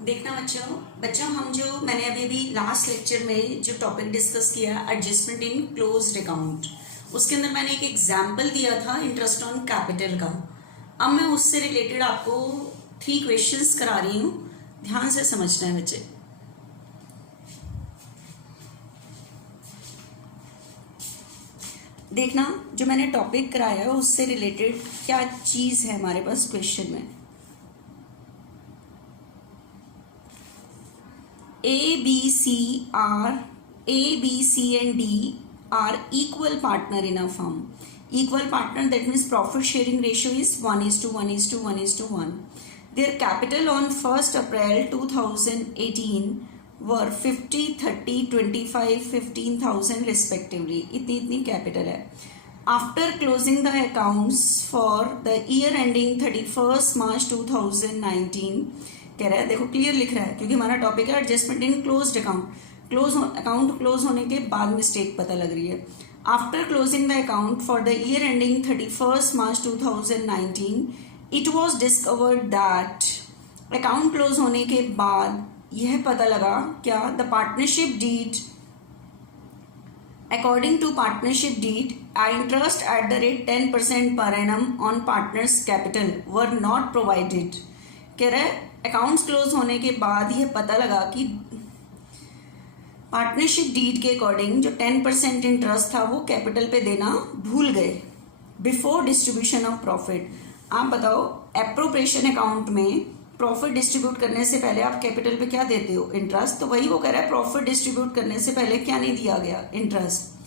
देखना बच्चों हम जो मैंने अभी लास्ट लेक्चर में जो टॉपिक डिस्कस किया एडजस्टमेंट इन क्लोज्ड अकाउंट, उसके अंदर मैंने एक एग्जांपल दिया था इंटरेस्ट ऑन कैपिटल का। अब मैं उससे रिलेटेड आपको 3 क्वेश्चंस करा रही हूँ, ध्यान से समझना है बच्चे। देखना जो मैंने टॉपिक कराया है उससे रिलेटेड क्या चीज़ है हमारे पास क्वेश्चन में। A, B, C and D are equal partner in a firm. Equal partner, that means profit sharing ratio is 1:1:1:1. Their capital on 1st April 2018 were 50, 30, 25, 15,000 respectively. इतनी कैपिटल है. After closing the accounts for the year ending 31st March 2019, कह रहा है, देखो clear लिख रहा है क्योंकि हमारा टॉपिक है adjustment in closed account. Account close होने के बाद मिस्टेक पता लग रही है। After closing the account for the year ending 31st March 2019 it was discovered that account close होने के बाद यह पता लगा क्या the partnership deed according to partnership deed interest at the rate 10% per annum on partners capital were not provided. कह रहा है अकाउंट्स क्लोज होने के बाद यह पता लगा कि पार्टनरशिप डीड के अकॉर्डिंग जो 10% इंटरेस्ट था वो कैपिटल पे देना भूल गए बिफोर डिस्ट्रीब्यूशन ऑफ प्रॉफिट। आप बताओ एप्रोप्रिएशन अकाउंट में प्रॉफिट डिस्ट्रीब्यूट करने से पहले आप कैपिटल पे क्या देते हो? इंटरेस्ट। तो वही वो कह रहा है प्रॉफिट डिस्ट्रीब्यूट करने से पहले क्या नहीं दिया गया? इंटरेस्ट।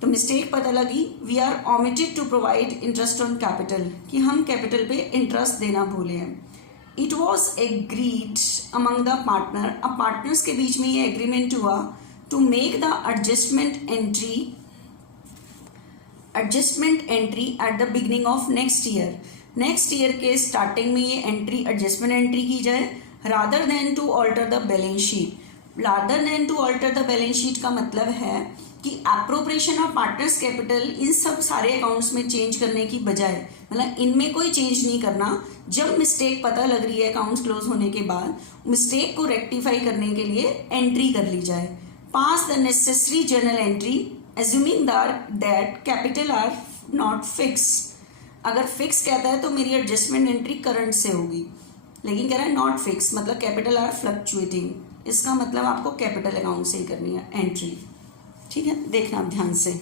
तो मिस्टेक पता लगी, we are omitted to provide interest on capital, कि हम कैपिटल पे इंटरेस्ट देना भूले हैं। It was agreed among the partner, अब पार्टनर्स के बीच में ये एग्रीमेंट हुआ to make the adjustment entry at the beginning of next year. Next year के स्टार्टिंग में ये एंट्री एडजस्टमेंट एंट्री की जाए, rather than to alter the balance sheet. Rather than to alter the balance sheet का मतलब है कि appropriation of partners capital in सब सारे अकाउंट्स में चेंज करने की बजाय, मतलब इनमें कोई चेंज नहीं करना। जब मिस्टेक पता लग रही है अकाउंट्स क्लोज होने के बाद, मिस्टेक को रेक्टिफाई करने के लिए एंट्री कर ली जाए। Pass the necessary journal entry assuming that capital are not fix. अगर फिक्स कहता है तो मेरी एडजस्टमेंट एंट्री करंट से होगी, लेकिन कह रहा है नॉट फिक्स, मतलब कैपिटल आर फ्लक्चुएटिंग। इसका मतलब आपको कैपिटल अकाउंट से ही करनी है एंट्री। ठीक है, देखना आप ध्यान से।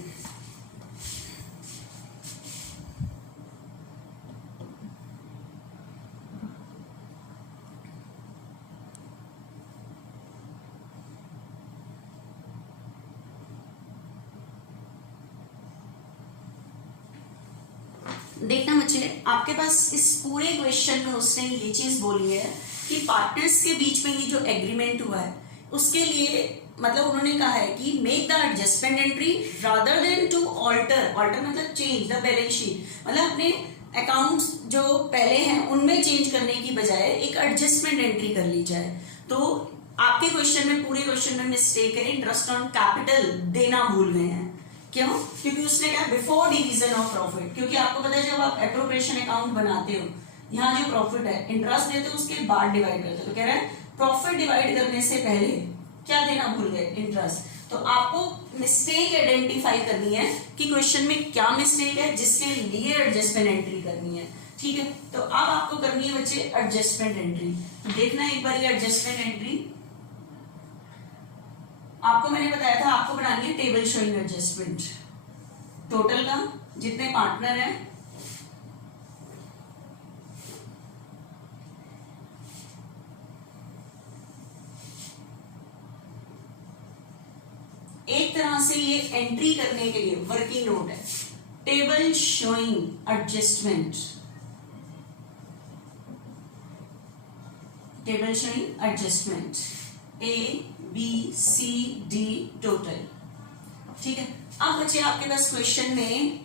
देखना बच्चे, आपके पास इस पूरे क्वेश्चन में उसने ये चीज बोली है कि पार्टनर्स के बीच में ये जो एग्रीमेंट हुआ है उसके लिए, मतलब उन्होंने कहा है कि make the adjustment entry rather than to alter मतलब चेंज द बैलेंस शीट, मतलब अपने अकाउंट्स जो पहले हैं उनमें चेंज करने की बजाय एक एडजस्टमेंट एंट्री कर ली जाए। तो आपके क्वेश्चन में, पूरे क्वेश्चन में मिस्टेक है, इंटरेस्ट ऑन कैपिटल देना भूल गए हैं। क्यों? क्योंकि उसने कहा बिफोर डिवीजन ऑफ प्रॉफिट, क्योंकि आपको पता है जब आप एप्रोप्रिएशन अकाउंट बनाते हो, यहाँ जो प्रॉफिट है इंटरेस्ट देते हो उसके बाद डिवाइड करते हो। तो कह रहा है प्रॉफिट डिवाइड करने से पहले क्या देना भूल गए? इंटरेस्ट। तो आपको मिस्टेक आइडेंटिफाई करनी है कि क्वेश्चन में क्या मिस्टेक है जिसके लिए एडजस्टमेंट एंट्री करनी है। ठीक है, तो अब आपको करनी है बच्चे एडजस्टमेंट एंट्री। देखना एक बार ये एडजस्टमेंट एंट्री आपको मैंने बताया था, आपको बनानी है टेबल शोइंग एडजस्टमेंट टोटल का, जितने पार्टनर हैं एक तरह से ये एंट्री करने के लिए वर्किंग नोट है, table showing adjustment, table showing adjustment A, B, C, D total. ठीक है, अब बच्चे आपके पास क्वेश्चन में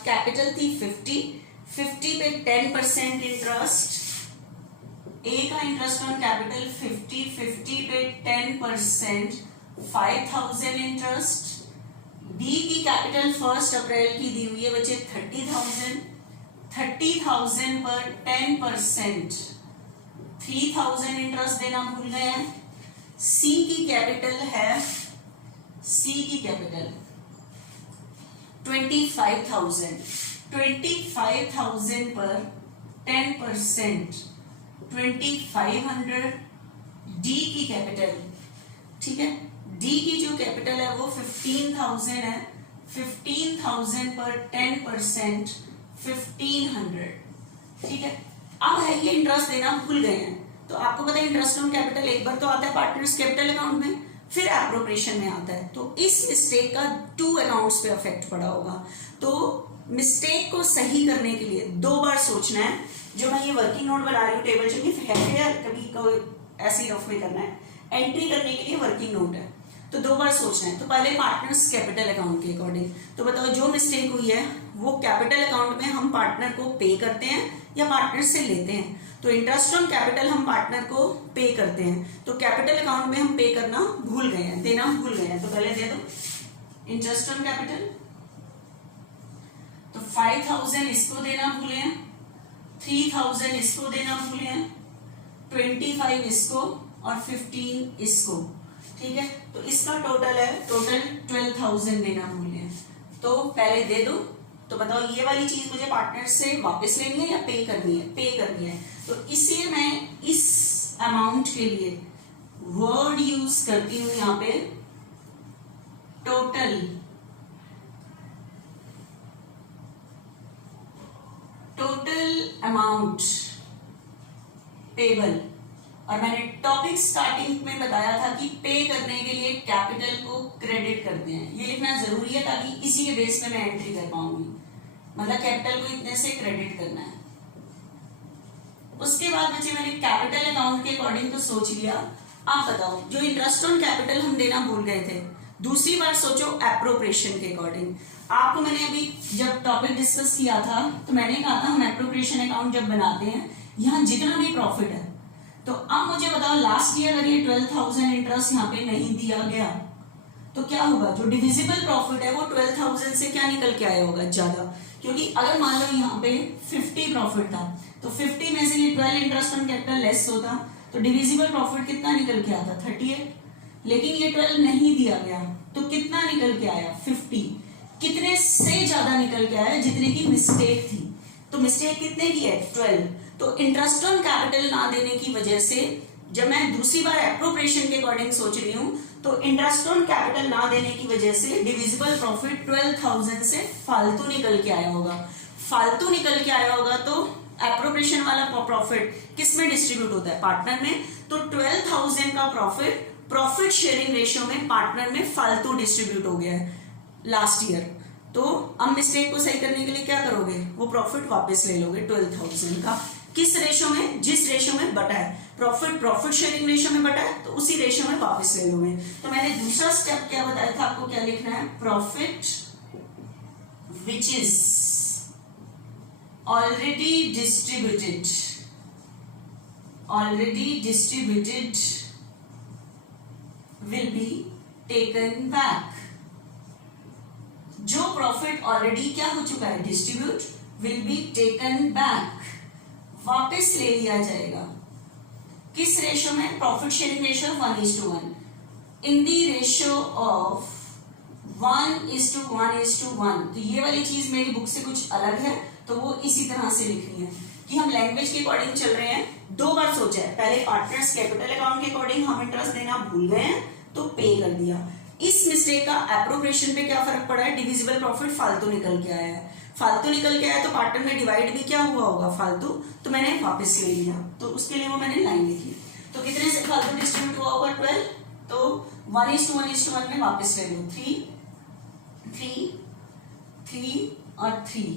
कैपिटल थी 50 पे 10% इंटरेस्ट, A का इंटरेस्ट ऑन कैपिटल 50 पे 10% 5,000 इंटरेस्ट। बी की कैपिटल 1 अप्रैल की दी हुई है बच्चे 30,000 पर 10% 3000 इंटरेस्ट देना भूल गए हैं। सी की कैपिटल है, सी की कैपिटल 25,000, 25,000 पर 10% 2500। डी की कैपिटल, ठीक है, डी की जो कैपिटल है वो 15,000 है, 15,000 पर 10% 1500, ठीक है। अब है ये इंटरेस्ट देना भूल गए हैं, तो आपको पता है इंटरेस्ट ऑन कैपिटल एक बार तो आता है पार्टनर्स कैपिटल अकाउंट में, फिर एप्रोप्रिएशन में आता है। तो इस मिस्टेक का 2 अकाउंट्स पे इफेक्ट पड़ा होगा। तो मिस्टेक को सही करने के लिए 2 बार सोचना है। जो मैं ये वर्किंग नोट बना रही हूँ टेबल चेक है या कभी कोई ऐसी रफ में करना है, एंट्री करने के लिए वर्किंग नोट है, तो 2 बार सोचना है। तो पहले पार्टनर्स कैपिटल अकाउंट के अकॉर्डिंग, तो बताओ जो मिस्टेक हुई है वो कैपिटल अकाउंट में हम पार्टनर को पे करते हैं या पार्टनर से लेते हैं। तो इंटरेस्ट ऑन कैपिटल हम पार्टनर को पे करते हैं, तो कैपिटल अकाउंट में हम पे करना भूल गए हैं, देना भूल गए हैं। तो पहले दे दो इंटरेस्ट ऑन कैपिटल, तो 5,000 इसको देना भूले हैं, 3,000 इसको देना भूले हैं, 25 इसको और 15 इसको, ठीक है। तो इसका टोटल है, टोटल 12,000 देना भूले हैं। तो पहले दे दो। तो बताओ ये वाली चीज मुझे पार्टनर से वापस लेनी है या पे करनी है? पे करनी है। तो इसलिए मैं इस अमाउंट के लिए वर्ड यूज करती हूं यहां पे टोटल, टोटल अमाउंट पेबल। और मैंने टॉपिक स्टार्टिंग में बताया था कि पे करने के लिए कैपिटल को क्रेडिट करते हैं, ये लिखना जरूरी है ताकि इसी के बेस पे मैं एंट्री कर पाऊंगी। मतलब कैपिटल को इतने से क्रेडिट करना है। उसके बाद बच्चे मैंने कैपिटल अकाउंट के अकॉर्डिंग तो सोच लिया। आप बताओ जो इंटरेस्ट ऑन कैपिटल हम देना भूल गए थे, दूसरी बार सोचो एप्रोप्रिएशन के अकॉर्डिंग। आपको मैंने अभी जब टॉपिक डिस्कस किया था तो मैंने कहा था हम एप्रोप्रिएशन अकाउंट जब बनाते हैं यहाँ जितना भी प्रॉफिट है, तो अब मुझे बताओ लास्ट ईयर अगर ये 12,000 इंटरेस्ट यहाँ पे नहीं दिया गया तो क्या होगा? जो डिविजिबल प्रॉफिट है वो 12,000 से क्या निकल के आया होगा? ज्यादा। क्योंकि अगर मान लो यहाँ पे 50 प्रॉफिट था तो 50 में से ये 12 इंटरेस्ट ऑन कैपिटल लेस होता तो डिविजिबल प्रॉफिट कितना निकल के आता? 38। लेकिन ये 12 नहीं दिया गया तो कितना निकल के आया? 50। कितने से ज्यादा निकल के आया? जितने की मिस्टेक थी। तो मिस्टेक कितने की है? 12। तो इंटरेस्ट ऑन कैपिटल ना देने की वजह से जब मैं दूसरी बार एप्रोप्रिएशन के अकॉर्डिंग सोच रही हूं तो इंटरेस्ट ऑन कैपिटल ना देने की वजह से डिविजिबल प्रॉफिट 12,000 से फालतू निकल के आया होगा। फालतू निकल के आया होगा तो एप्रोप्रिएशन वाला प्रॉफिट किस में डिस्ट्रीब्यूट होता है? पार्टनर में। तो 12,000 का प्रॉफिट शेयरिंग रेशियो में पार्टनर में फालतू डिस्ट्रीब्यूट हो गया है लास्ट ईयर। तो अब मिस्टेक को सही करने के लिए क्या करोगे? वो प्रॉफिट वापस ले लोगे 12,000 का। किस रेशियो में? जिस रेशियो में बटा है प्रॉफिट शेयरिंग रेशियो में बटा है तो उसी रेशियो में वापस ले लोगे। तो मैंने दूसरा स्टेप क्या बताया था आपको, क्या लिखना है? Profit which is already distributed will be taken back. जो प्रॉफिट ऑलरेडी क्या हो चुका है? Distribute, will be taken back, वापस ले लिया जाएगा। किस रेशियो में? Profit sharing ratio 1:1 in the ratio of 1:1:1। तो ये वाली चीज मेरी बुक से कुछ अलग है तो वो इसी तरह से लिखनी है कि हम लैंग्वेज के अकॉर्डिंग चल रहे हैं। 2 बार सोचा है, पहले पार्टनर्स कैपिटल अकाउंट के अकॉर्डिंग हम इंटरेस्ट देना भूल गए हैं तो पे कर दिया। इस मिस्टेक का एप्रोप्रिएशन पे क्या फर्क पड़ा है? डिविजिबल प्रॉफिट फालतू निकल के आया है। फालतू निकल के आया तो पार्टनर में डिवाइड भी क्या हुआ होगा? फालतू। तो मैंने वापस ले लिया, तो उसके लिए वो मैंने लाइन लिखी। तो कितने से फालतू डिस्ट्रीब्यूट हुआ होगा? 12। तो 1:1:1 में वापस ले लो। 3 और 3।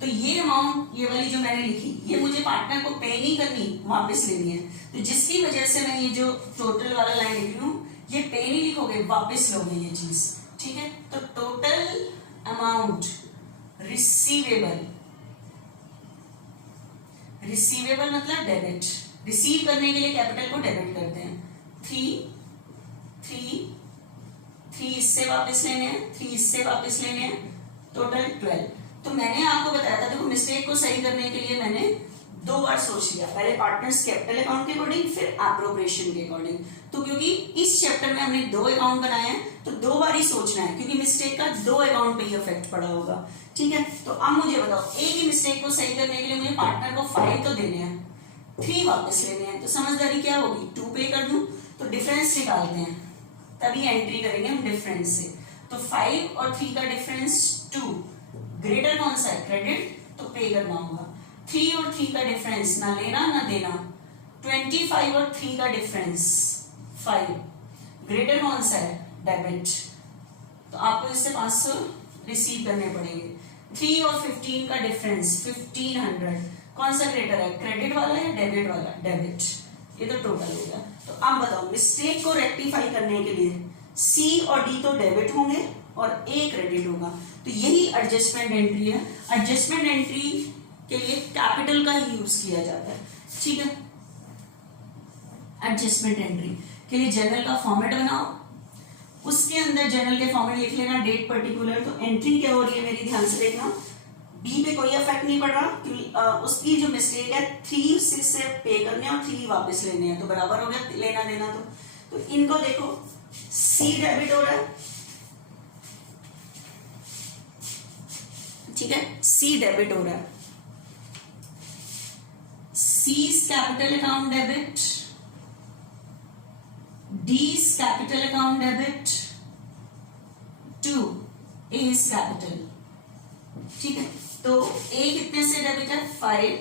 तो ये अमाउंट, ये वाली जो मैंने लिखी, ये मुझे पार्टनर को पे नहीं करनी, वापस लेनी है। तो जिसकी वजह से मैं ये जो टोटल वाला लाइन लिख रही हूँ, ये पे नहीं लिखोगे, वापस लोगे ये चीज, ठीक है। तो टोटल अमाउंट रिसीवेबल मतलब डेबिट। रिसीव करने के लिए कैपिटल को डेबिट करते हैं। 3 इससे वापस लेने हैं, 3 इससे वापस लेने हैं, टोटल 12। तो मैंने आपको बताया था, देखो मिस्टेक को सही करने के लिए मैंने दो बार सोच लिया, पहले पार्टनर्स कैपिटल अकाउंट के अकॉर्डिंग, फिर एप्रोप्रिएशन के अकॉर्डिंग। तो क्योंकि इस चैप्टर में हमने दो अकाउंट बनाए हैं तो दो बार ही सोचना है, क्योंकि मिस्टेक का दो अकाउंट पे ही इफेक्ट पड़ा होगा। ठीक है, तो अब मुझे बताओ, एक ही मिस्टेक को सही करने के लिए मुझे पार्टनर को 5 तो देने हैं, 3 वापस लेने हैं, तो समझदारी क्या होगी, 2 पे कर दूं तो डिफरेंस निकालते हैं, तभी एंट्री करेंगे हम डिफरेंस से। तो 5 और 3 का डिफरेंस 2, ग्रेटर कौन सा है, क्रेडिट, तो पे करना होगा। 3 और 3 का डिफरेंस ना लेना ना देना, 25 और 3 का डिफरेंस 5, ग्रेटर कौन सा है, डेबिट, तो आपको इससे 500 रिसीव करने पड़ेंगे। 3 और 15 का डिफरेंस 1500, कौन सा ग्रेटर है, क्रेडिट वाला या डेबिट वाला, डेबिट, ये तो टोटल हो गया। तो अब बताओ, मिस्टेक को रेक्टिफाई करने के लिए सी और डी तो डेबिट होंगे और ए क्रेडिट होगा, तो यही एडजस्टमेंट एंट्री है। एडजस्टमेंट एंट्री के लिए कैपिटल का ही यूज किया जाता है। ठीक है, एडजस्टमेंट एंट्री के लिए जर्नल का फॉर्मेट बनाओ, उसके अंदर जर्नल के फॉर्मेट लिख लेना, डेट पर्टिकुलर, तो एंट्री क्या हो रही है मेरी, ध्यान से देखना, बी पे कोई इफेक्ट नहीं पड़ रहा, क्योंकि उसकी जो मिस्टेक है 3 से पे करने और 3 वापस लेने हैं, तो बराबर हो गया लेना देना। तो इनको देखो, सी डेबिट हो रहा है, ठीक है, सी डेबिट हो रहा है, C's capital account debit, D's capital account debit to A's capital. ठीक है, तो A कितने से डेबिट है, 5,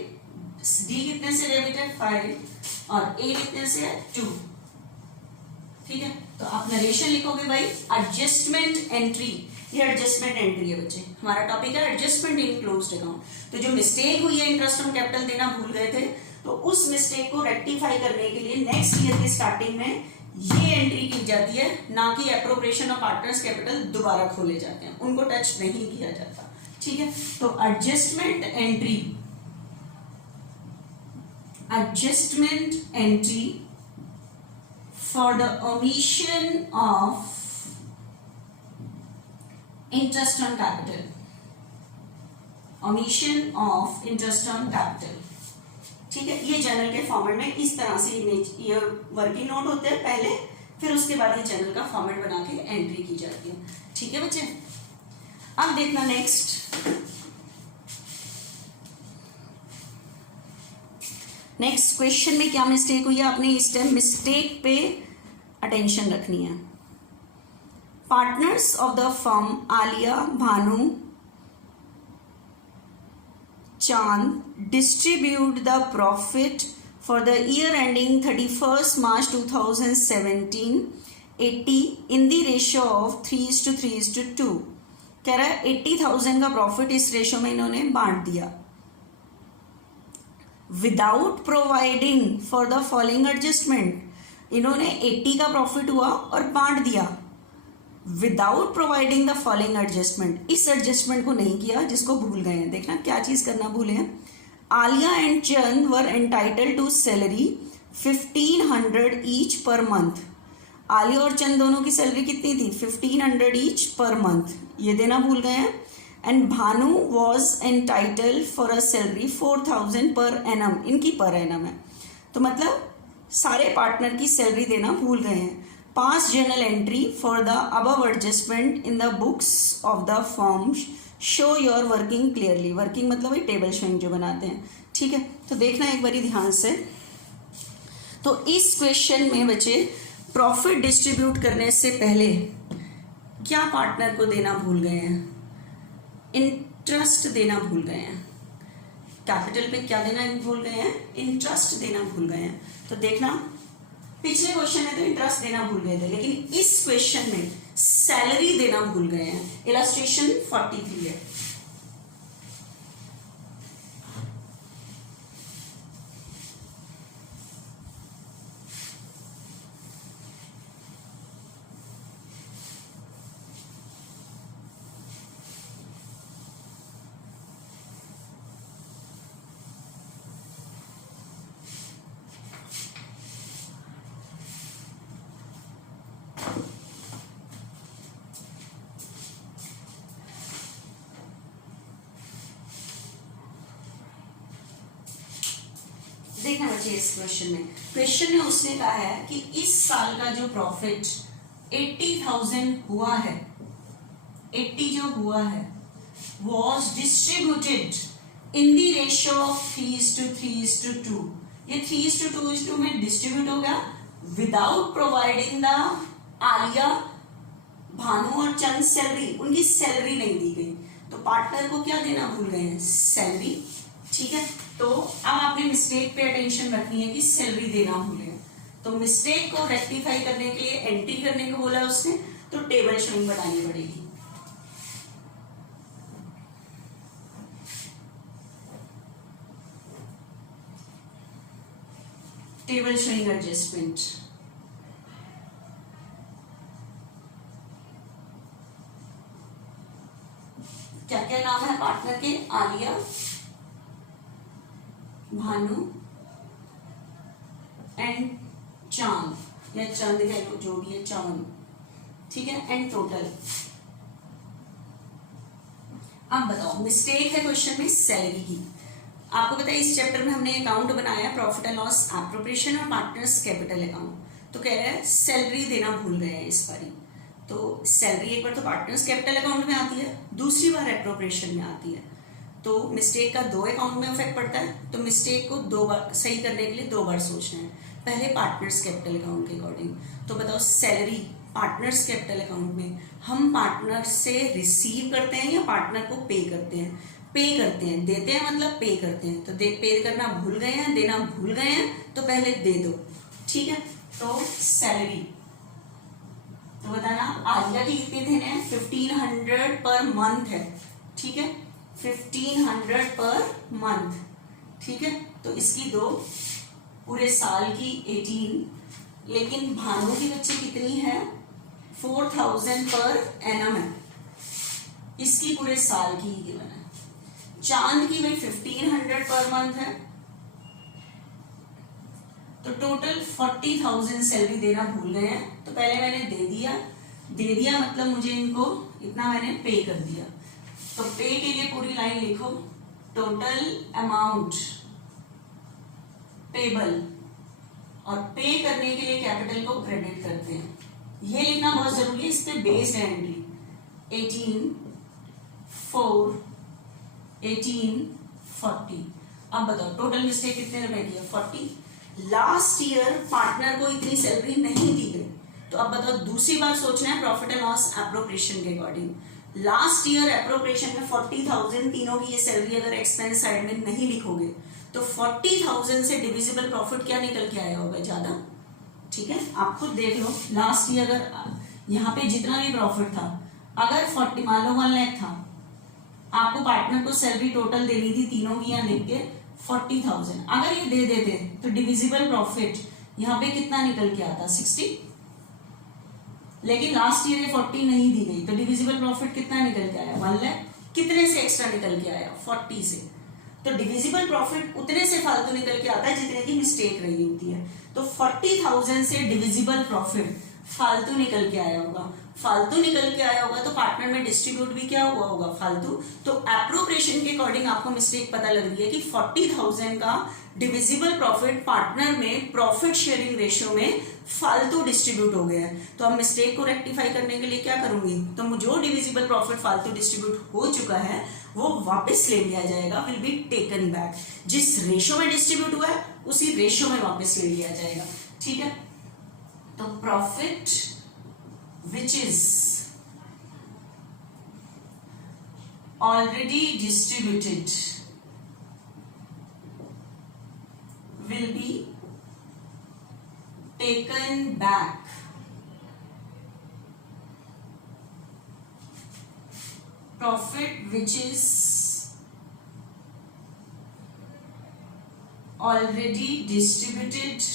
D कितने से डेबिट है, 5, और A कितने से है, 2। ठीक है, तो आप नरेशन लिखोगे भाई, एडजस्टमेंट एंट्री, ये एडजस्टमेंट एंट्री है बच्चे, हमारा टॉपिक है एडजस्टमेंट इन क्लोज्ड अकाउंट। तो जो मिस्टेक हुई है, इंटरेस्ट ऑन कैपिटल देना भूल गए थे, तो उस मिस्टेक को रेक्टिफाई करने के लिए नेक्स्ट ईयर के स्टार्टिंग में ये एंट्री की जाती है, ना कि एप्रोप्रिएशन ऑफ पार्टनर्स कैपिटल दोबारा खोले जाते हैं, उनको टच नहीं किया जाता। ठीक है, तो adjustment entry, adjustment entry for the omission of interest on capital, omission of interest on capital। ठीक है, ये जर्नल के फॉर्मेट में इस तरह से ये वर्किंग नोट होते हैं पहले, फिर उसके बाद ये जर्नल का फॉर्मेट बना के एंट्री की जाती है। ठीक है बच्चे, अब देखना नेक्स्ट क्वेश्चन में क्या मिस्टेक हुई है, आपने इस टाइम मिस्टेक पे अटेंशन रखनी है। Partners of the firm Alia, Bhanu, Chand distribute the profit for the year ending 31st March 2017 80 in the ratio of 3:3:2। कह रहा है 80,000 का प्रॉफिट इस रेशो में इन्होंने बांट दिया, without providing for the following adjustment. इन्होंने 80 का प्रॉफिट हुआ और बांट दिया without providing the following adjustment, इस एडजस्टमेंट को नहीं किया जिसको भूल गए हैं। देखना क्या चीज करना भूले हैं। Alia and Chand were entitled to salary 1500 each per month. Alia और चंद दोनों की सैलरी कितनी थी, 1500 ईच पर मंथ, ये देना भूल गए हैं। And Bhanu was entitled for a salary 4000 per annum, इनकी पर एनम है, तो मतलब सारे पार्टनर की सैलरी देना भूल गए हैं। पास journal entry for the above adjustment in the books of the firm show your working clearly. Working मतलब ये टेबल शोइंग जो बनाते हैं। ठीक है, तो देखना एक बारी ध्यान से। तो इस क्वेश्चन में बच्चे प्रॉफिट डिस्ट्रीब्यूट करने से पहले क्या पार्टनर को देना भूल गए हैं, इंटरेस्ट देना भूल गए हैं। कैपिटल पे क्या देना भूल गए हैं, इंटरेस्ट देना भूल गए हैं। तो देखना, पिछले क्वेश्चन में तो इंटरेस्ट देना भूल गए थे, लेकिन इस क्वेश्चन में सैलरी देना भूल गए हैं। इलस्ट्रेशन 43 है। मिस्टेक है बच्चे इस क्वेश्चन में। क्वेश्चन में उसने कहा है कि इस साल का जो प्रॉफिट 80,000 हुआ है, 80 जो हुआ है was distributed in the ratio of 3:3:2। ये 3:2:2 में डिस्ट्रीब्यूट हो गया without providing the Alia, Bhanu और चंद सैलरी, उनकी सैलरी नहीं दी गई, तो पार्टनर को क्या देना भूल गए हैं, सैलरी। ठीक है, तो अब आपने मिस्टेक पे अटेंशन रखनी है कि सैलरी देना भूले, तो मिस्टेक को रेक्टिफाई करने के लिए एंट्री करने को बोला उसने, तो टेबल शोइंग बनानी पड़ेगी। टेबल शोइंग एडजस्टमेंट, क्या क्या नाम है पार्टनर के, आलिया, भानु एंड चांद या चंद कह लो, जो भी है चांद। ठीक है, एंड टोटल। अब बताओ, मिस्टेक है क्वेश्चन में सैलरी की। आपको पता है इस चैप्टर में हमने अकाउंट बनाया प्रॉफिट एंड लॉस एप्रोप्रिएशन और पार्टनर्स कैपिटल अकाउंट, तो कह रहा है सैलरी देना भूल गए हैं इस बारी। तो सैलरी एक बार तो पार्टनर्स कैपिटल अकाउंट में आती है, दूसरी बार एप्रोप्रिएशन में आती है, तो मिस्टेक का दो अकाउंट में इफेक्ट पड़ता है, तो मिस्टेक को दो बार सही करने के लिए दो बार सोचना है। पहले पार्टनर्स कैपिटल अकाउंट के अकॉर्डिंग, तो बताओ सैलरी पार्टनर्स कैपिटल अकाउंट में हम पार्टनर से रिसीव करते हैं या पार्टनर को पे करते हैं, पे करते हैं, देते हैं मतलब पे करते हैं, तो पे करना भूल गए हैं, देना भूल गए हैं, तो पहले दे दो। ठीक है, तो सैलरी, तो बताना आलिया की कितने दिन है, 1500 पर मंथ है। ठीक है, 1500 पर मंथ। ठीक है, तो इसकी दो, पूरे साल की 18, लेकिन भानु की बच्चे कितनी है, 4000 पर एनम है, इसकी पूरे साल की ही गिवन है। चांद की भाई 1500 पर मंथ है, तो टोटल 40,000 सैलरी देना भूल गए हैं, तो पहले मैंने दे दिया मतलब मुझे इनको इतना मैंने पे कर दिया, तो पे के लिए पूरी लाइन लिखो, टोटल अमाउंट पेबल, और पे करने के लिए कैपिटल को क्रेडिट करते हैं, ये लिखना बहुत जरूरी है, इस पे बेस्ड है एंट्री। 18 4 18 40। अब बताओ टोटल मिस्टेक कितने में किया, 40। लास्ट ईयर पार्टनर को इतनी सैलरी नहीं दी गई, तो अब बताओ दूसरी बार सोचना है प्रॉफिट एंड लॉस एप्रोप्रिएशन के अकॉर्डिंग। लास्ट ईयर एप्रोप्रिएशन में 40,000 तीनों की ये सैलरी अगर एक्सपेंस साइड में नहीं लिखोगे तो 40,000 से डिविजिबल प्रॉफिट क्या निकल के आया होगा, ज्यादा। ठीक है, आप खुद देख लो, लास्ट ईयर अगर यहाँ पे जितना भी प्रॉफिट था, अगर 40 मान लो 1 लाख था, आपको पार्टनर को सैलरी टोटल देनी थी तीनों की, यहाँ लिख के 40,000, अगर ये दे देते तो डिविजिबल प्रॉफिट यहाँ पे कितना निकल के आता, 60। लेकिन लास्ट ईयर ये 40 नहीं दी गई, तो डिविजिबल प्रॉफिट कितना निकल के आया, 1 लाख। कितने से एक्स्ट्रा निकल के आया, 40 से। तो डिविजिबल प्रॉफिट उतने से फालतू निकल के आता है जितने की मिस्टेक रही होती है, तो 40,000 से डिविजिबल प्रॉफिट फालतू निकल के आया होगा, फालतू निकल के आया होगा, तो पार्टनर में डिस्ट्रीब्यूट भी क्या हुआ होगा, फालतू। तो एप्रोप्रिएशन के अकॉर्डिंग आपको मिस्टेक पता लग रही है कि 40,000 का डिविजिबल प्रॉफिट पार्टनर में प्रॉफिट शेयरिंग रेशियो में फालतू डिस्ट्रीब्यूट हो गया है। तो अब मिस्टेक को रेक्टिफाई करने के लिए क्या करूंगी, तो जो डिविजिबल प्रॉफिट फालतू डिस्ट्रीब्यूट हो चुका है वो वापस ले लिया जाएगा, विल बी टेकन बैक। जिस रेशियो में डिस्ट्रीब्यूट हुआ है उसी रेशियो में वापस ले लिया जाएगा। ठीक है, तो profit which is already distributed will be taken back profit which is already distributed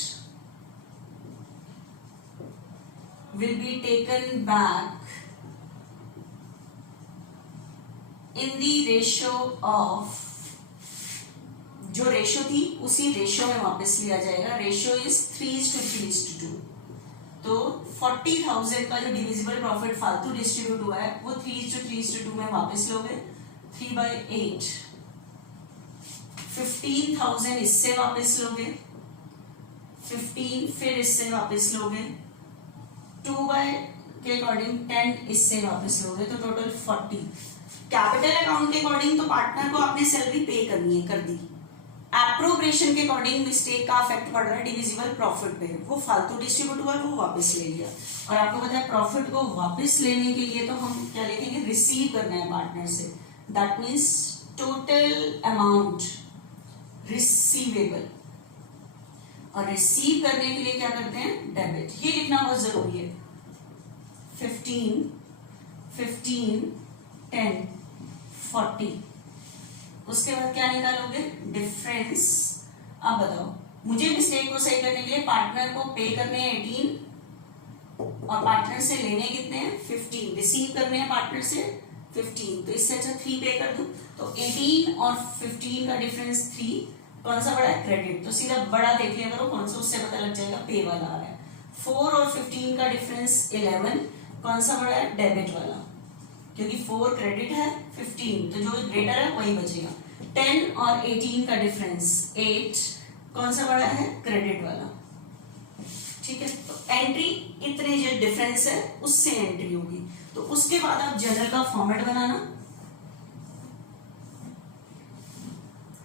will be taken back in the ratio of, जो रेशियो थी उसी रेशियो में वापस लिया जाएगा। Ratio is 3:3:2। तो 40,000 का जो डिविजिबल प्रॉफिट फालतू डिस्ट्रीब्यूट हुआ है वो 3:3:2 में वापस लोगे, 3/8। 15,000 इससे वापस लोगे, 15 फिर इससे वापस लोगे, 2 बाय के अकॉर्डिंग 10 इससे वापस लोगे तो टोटल 40। कैपिटल अकाउंट के अकॉर्डिंग तो पार्टनर को आपने सैलरी पे करनी है, कर दी। एप्रोप्रिएशन के अकॉर्डिंग मिस्टेक का इफेक्ट पड़ रहा है डिविजिबल प्रॉफिट पे, वो फालतू डिस्ट्रीब्यूट हुआ, वो वापस ले लिया। और आपको पता है प्रॉफिट को वापस लेने के लिए तो हम क्या लिखेंगे, रिसीव करना है पार्टनर से, that means total amount receivable. और रिसीव करने के लिए क्या करते हैं, डेबिट। ये लिखना बहुत जरूरी है। 15, 10, 40। उसके बाद क्या निकालोगे, डिफरेंस। अब बताओ, मुझे मिस्टेक को सही करने के लिए पार्टनर को पे करने हैं 18 और पार्टनर से लेने कितने हैं 15, रिसीव करने हैं पार्टनर से 15, तो इससे अच्छा 3 पे कर दूं। तो 18 और 15 का डिफरेंस 3, कौन सा बड़ा है, क्रेडिट, तो सीधा बड़ा देख लिया करो कौन सा, उससे पता लग जाएगा पे वाला आ रहा है। 4 और 15 का डिफरेंस 11, कौन सा बड़ा है, डेबिट वाला, क्योंकि 4 क्रेडिट है, 15 तो जो ग्रेटर है वही बचेगा। 10 और 18 का डिफरेंस 8, कौन सा बड़ा है, क्रेडिट वाला। ठीक है, तो एंट्री इतने जो डिफरेंस है उससे एंट्री होगी। तो उसके बाद आप जर्नल का फॉर्मेट बनाना,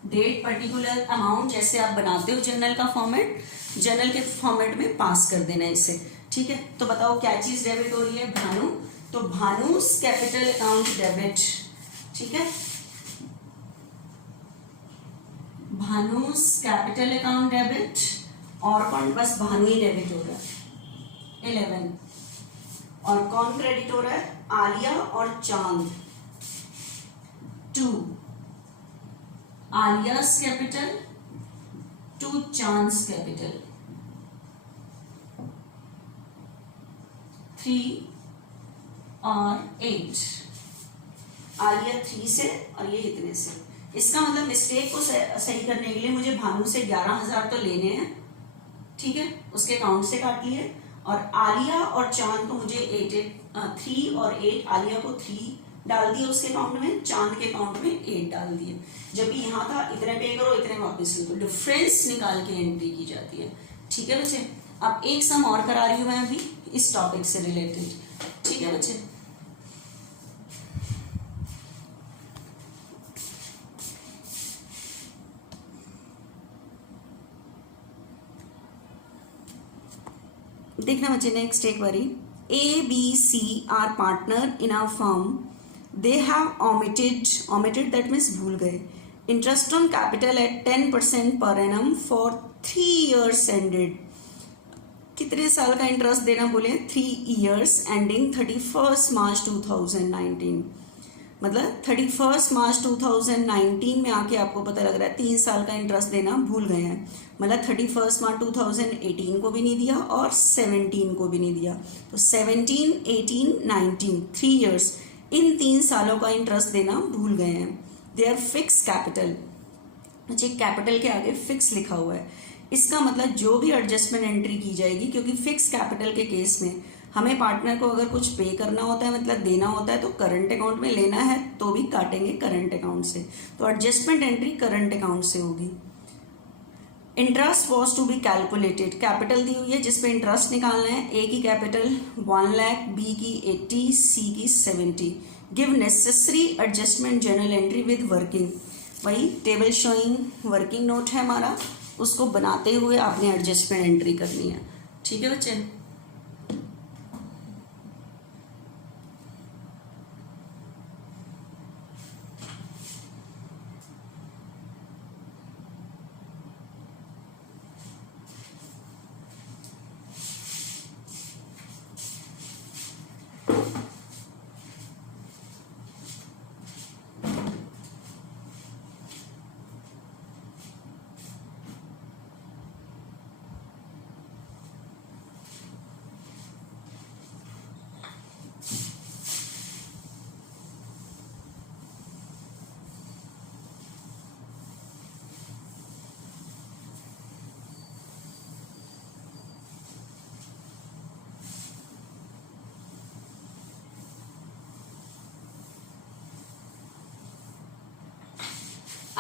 डेट पर्टिकुलर अमाउंट, जैसे आप बनाते हो जर्नल का फॉर्मेट, जर्नल के फॉर्मेट में पास कर देना इसे। ठीक है, तो बताओ क्या चीज डेबिट हो रही है, भानु, तो भानुस कैपिटल अकाउंट डेबिट। ठीक है, भानुस कैपिटल अकाउंट डेबिट, और कौन, बस भानु ही डेबिट हो रहा है 11, और कौन क्रेडिट हो रहा है, आलिया और चांद 2, आलियास कैपिटल 2, चांद्स कैपिटल 3 और 8, आलिया 3 से और ये इतने से। इसका मतलब मिस्टेक को सही करने के लिए मुझे भानु से 11,000 तो लेने हैं, ठीक है, उसके अकाउंट से काट लिए, और आलिया और चांद को मुझे 3 और 8, आलिया को 3 डाल दिए उसके अकाउंट में, चांद के अकाउंट में 8 डाल दिए। जब भी यहाँ था इतने पे करो इतने वापस लो, तो डिफरेंस निकाल के एंट्री की जाती है। ठीक है बच्चे, अब एक सम और करा रही हूँ मैं अभी इस टॉपिक से रिलेटेड। ठीक है बच्चे, देखना बच्चे, नेक्स्ट एक बारी, A, B, C are partner in a firm. They have omitted that means भूल गए, interest on capital at 10% per annum for 3 years ended. कितने साल का इंटरेस्ट देना बोले, 3 years ending 31 मार्च 2019। मतलब 31 मार्च 2019 में आके आपको पता लग रहा है 3 साल का इंटरेस्ट देना भूल गए हैं। मतलब 31 मार्च 2018 को भी नहीं दिया और 17 को भी नहीं दिया, तो 17, 18, 19 3 years, इन 3 सालों का इंटरेस्ट देना भूल गए हैं। दे आर फिक्स कैपिटल, मुझे कैपिटल के आगे फिक्स लिखा हुआ है, इसका मतलब जो भी एडजस्टमेंट एंट्री की जाएगी, क्योंकि फिक्स कैपिटल के केस में हमें पार्टनर को अगर कुछ पे करना होता है, मतलब देना होता है, तो करंट अकाउंट में लेना है तो भी काटेंगे करंट अकाउंट से, तो एडजस्टमेंट एंट्री करंट अकाउंट से होगी। Interest was to be calculated, capital दी हुई है जिसपे इंटरेस्ट निकालना है, ए की कैपिटल 1 लाख, बी की 80, सी की 70। Give necessary adjustment journal entry with working, वही टेबल शोइंग वर्किंग नोट है हमारा, उसको बनाते हुए आपने एडजस्टमेंट एंट्री करनी है। ठीक है बच्चे,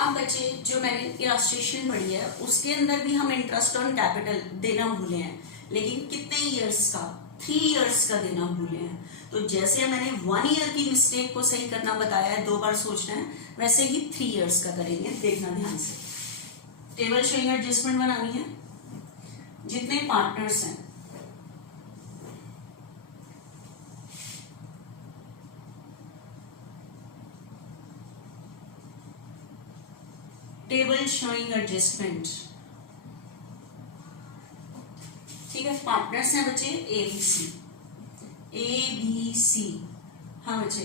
अब बच्चे जो मैंने इलस्ट्रेशन पढ़ी है उसके अंदर भी हम इंटरेस्ट ऑन कैपिटल देना भूले हैं, लेकिन कितने ईयर्स का, 3 ईयर्स का देना भूले हैं। तो जैसे मैंने 1 ईयर की मिस्टेक को सही करना बताया है, 2 बार सोचना है, वैसे ही 3 ईयर्स का करेंगे। देखना ध्यान से, टेबल शोइंग एडजस्टमेंट बनानी है। जितने पार्टनर्स हैं टेबल शोइंग एडजस्टमेंट, ठीक है। पार्टनर्स हैं बच्चे ए बी सी। हाँ बच्चे,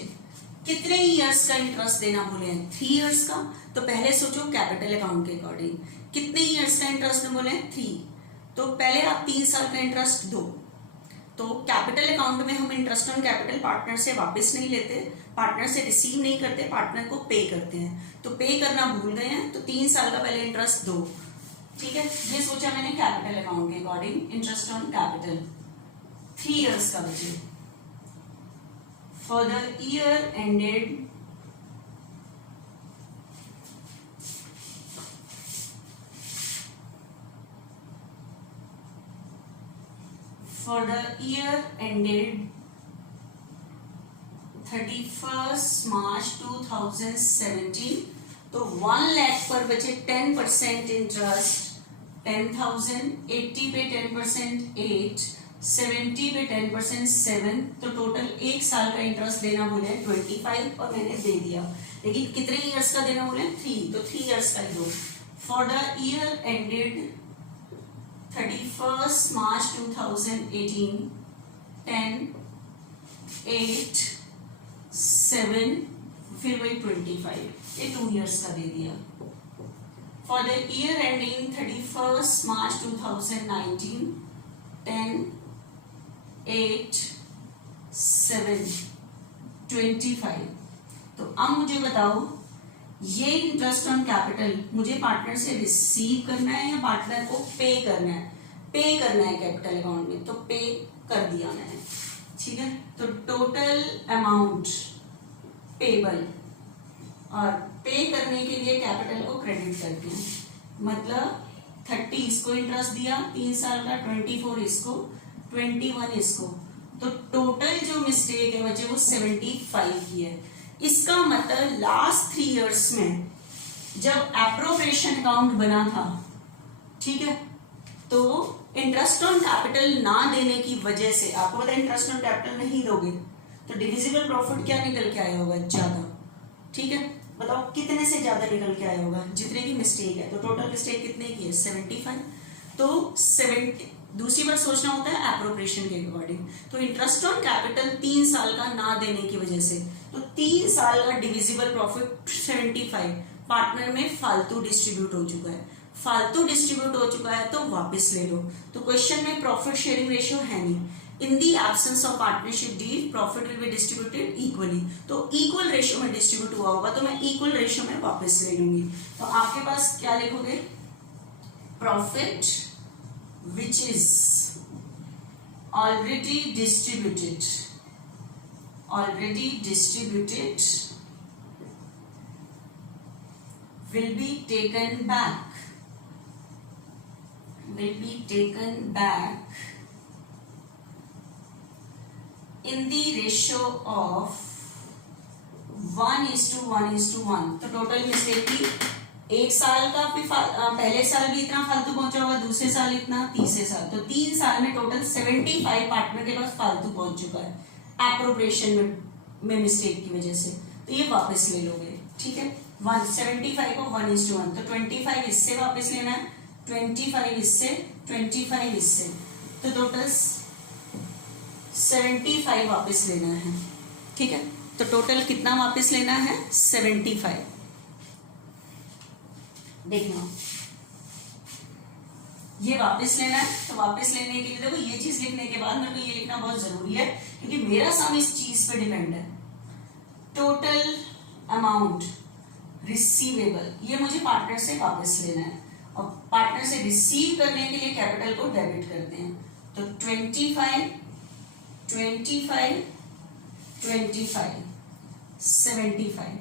कितने इयर्स का इंटरेस्ट देना बोले हैं? 3 इयर्स का। तो पहले सोचो कैपिटल अकाउंट के अकॉर्डिंग कितने इयर्स का इंटरेस्ट बोले हैं? 3। तो पहले आप 3 साल का इंटरेस्ट दो। तो कैपिटल अकाउंट में हम इंटरेस्ट ऑन कैपिटल पार्टनर से वापस नहीं लेते, पार्टनर से रिसीव नहीं करते, पार्टनर को पे करते हैं। तो पे करना भूल गए हैं, तो 3 साल का पहले इंटरेस्ट दो, ठीक है। ये सोचा मैंने कैपिटल अकाउंट के according, interest on capital 3 years का बचे। For the year ended for the year ended 31st March 2017, तो 1 लाख पर बचे 10% इंटरेस्ट, 10,000, 80 पे 10% 8, 70 पे 10% 7, तो टोटल 1 साल का इंटरेस्ट देना बोले 25 और मैंने दे दिया। लेकिन कितने ईयर्स का देना बोले? 3, तो 3 ईयर्स का ही दो। For the year ended 31st March 2018, 10, 8, 7, फिर वही 25, ये 2 इयर्स का दे दिया। For the year ending 31st March 2019, 10, 8, 7, 25। तो अब मुझे बताओ, ये इंटरेस्ट ऑन कैपिटल मुझे पार्टनर से रिसीव करना है या पार्टनर को पे करना है? पे करना है कैपिटल अकाउंट में, तो पे कर दिया मैंने, ठीक है। तो टोटल अमाउंट पेबल, और पे करने के लिए कैपिटल को क्रेडिट करते हैं, मतलब 30 इसको इंटरेस्ट दिया 3 साल का, 24 इसको, 21 इसको। तो टोटल जो मिस्टेक है बच्चे वो 75 की है। इसका मतलब लास्ट 3 इयर्स में जब एप्रोप्रिएशन अकाउंट बना था, ठीक है, तो इंटरेस्ट ऑन कैपिटल ना देने की वजह से, आपको पता है इंटरेस्ट ऑन कैपिटल नहीं दोगे तो डिविजिबल प्रॉफिट क्या निकल के आया होगा? ज्यादा, ठीक है। बताओ कितने से ज्यादा निकल के आया होगा? जितने की मिस्टेक है। तो टोटल मिस्टेक कितने की है? 75। तो 70, दूसरी बार सोचना होता है एप्रोप्रिएशन के अकॉर्डिंग। तो इंटरेस्ट ऑन कैपिटल 3 साल का ना देने की वजह से, तो 3 साल का डिविजिबल प्रॉफिट 75 पार्टनर में फालतू डिस्ट्रीब्यूट हो चुका है। फालतू डिस्ट्रीब्यूट हो चुका है तो वापस ले लो। तो क्वेश्चन में प्रॉफिट शेयरिंग रेशियो है नहीं। In the absence of partnership deal profit will be distributed equally. तो इक्वल रेशियो में डिस्ट्रीब्यूट हुआ होगा, तो मैं इक्वल रेशियो में वापस ले लूंगी। तो आपके पास क्या लिखोगे? Profit which is already distributed will be taken back in the ratio of 1:1:1। तो टोटल मिस्टेक की, एक साल का भी पहले साल भी इतना फालतू पहुंचा होगा, दूसरे साल इतना, तीसरे साल, तो 3 साल में टोटल 75 पार्टनर के पास फालतू पहुंच चुका है एप्रोप्रिएशन में मिस्टेक की वजह से। तो ये वापस ले लोगे, ठीक है। 175 को 1:1, तो 25 इससे वापस लेना है, 25 इससे, 25 इससे, तो टोटल 75 वापस लेना है, ठीक है। तो टोटल कितना वापस लेना है? 75। देखना, ये वापस लेना है। तो वापस लेने के लिए देखो, ये चीज लिखने के बाद मेरे को ये लिखना बहुत जरूरी है, क्योंकि मेरा सम इस चीज पे डिपेंड है। टोटल अमाउंट रिसीवेबल, ये मुझे पार्टनर से वापस लेना है, और पार्टनर से रिसीव करने के लिए कैपिटल को डेबिट करते हैं। तो 25, 25, 25, 75।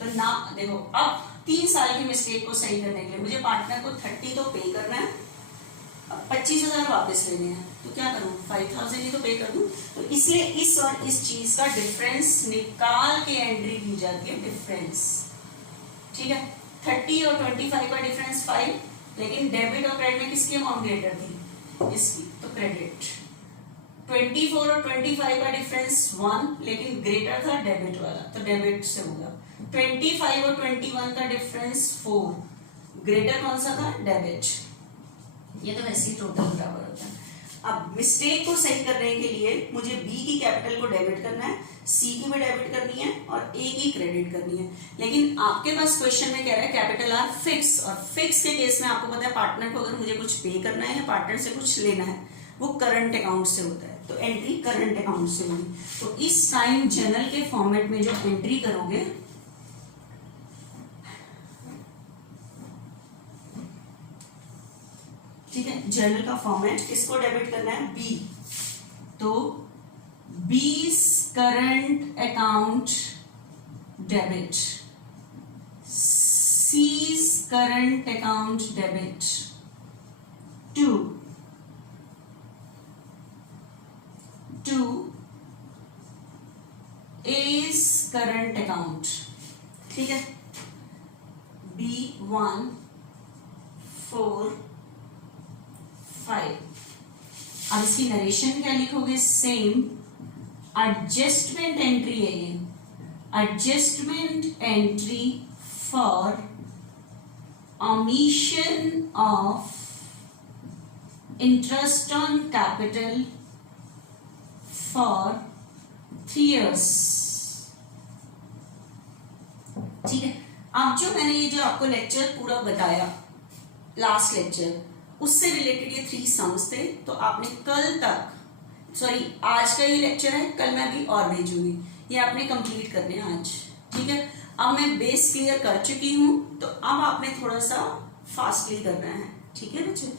तो ना देखो, अब 3 साल की मिस्टेक को सही करने के लिए मुझे पार्टनर को 30 तो पे करना है, 25,000 वापस लेने हैं, तो क्या करूं, 5,000 ही तो पे कर दूं। तो इसलिए इस और इस चीज का डिफरेंस निकाल के एंट्री की जाती है, डिफरेंस। ठीक है, 30 और 25 का डिफरेंस 5, लेकिन डेबिट और क्रेडिट में किसकी अमाउंट ग्रेटर थी, इसकी, तो क्रेडिट। 24 और 25 का डिफरेंस 1, लेकिन ग्रेटर था डेबिट वाला, तो डेबिट से होगा। 25 और 21 का डिफरेंस 4, ग्रेटर कौन सा था, डेबिट। ये तो वैसे ही टोटल बराबर होता है। अब मिस्टेक को सही करने के लिए मुझे बी की कैपिटल को डेबिट करना है, सी की भी डेबिट करनी है और ए की क्रेडिट करनी है। लेकिन आपके पास क्वेश्चन में कह रहा है कैपिटल आर फिक्स, और फिक्स के केस में आपको पता है पार्टनर को अगर मुझे कुछ पे करना है या पार्टनर से कुछ लेना है वो करंट अकाउंट से होता है, तो एंट्री करंट अकाउंट से होगी। तो इस टाइम जनरल के फॉर्मेट में जो एंट्री करोगे, ठीक है, जर्नल का फॉर्मेट, किसको डेबिट करना है, बी, तो B's current account debit, C's current account debit to A's current account. ठीक है, B1 4 5। अब इसकी नरेशन क्या लिखोगे, सेम एडजस्टमेंट एंट्री है ये, adjustment entry for omission of interest on capital for 3 years। ठीक है, अब जो मैंने ये जो आपको लेक्चर पूरा बताया लास्ट लेक्चर, उससे रिलेटेड ये 3 सम्स थे। तो आपने कल तक, सॉरी आज का ये लेक्चर है, कल मैं अभी और भेजूंगी, ये आपने कंप्लीट करने हैं आज। ठीक है, अब मैं बेस क्लियर कर चुकी हूं, तो अब आपने थोड़ा सा फास्टली करना है। ठीक है बच्चे।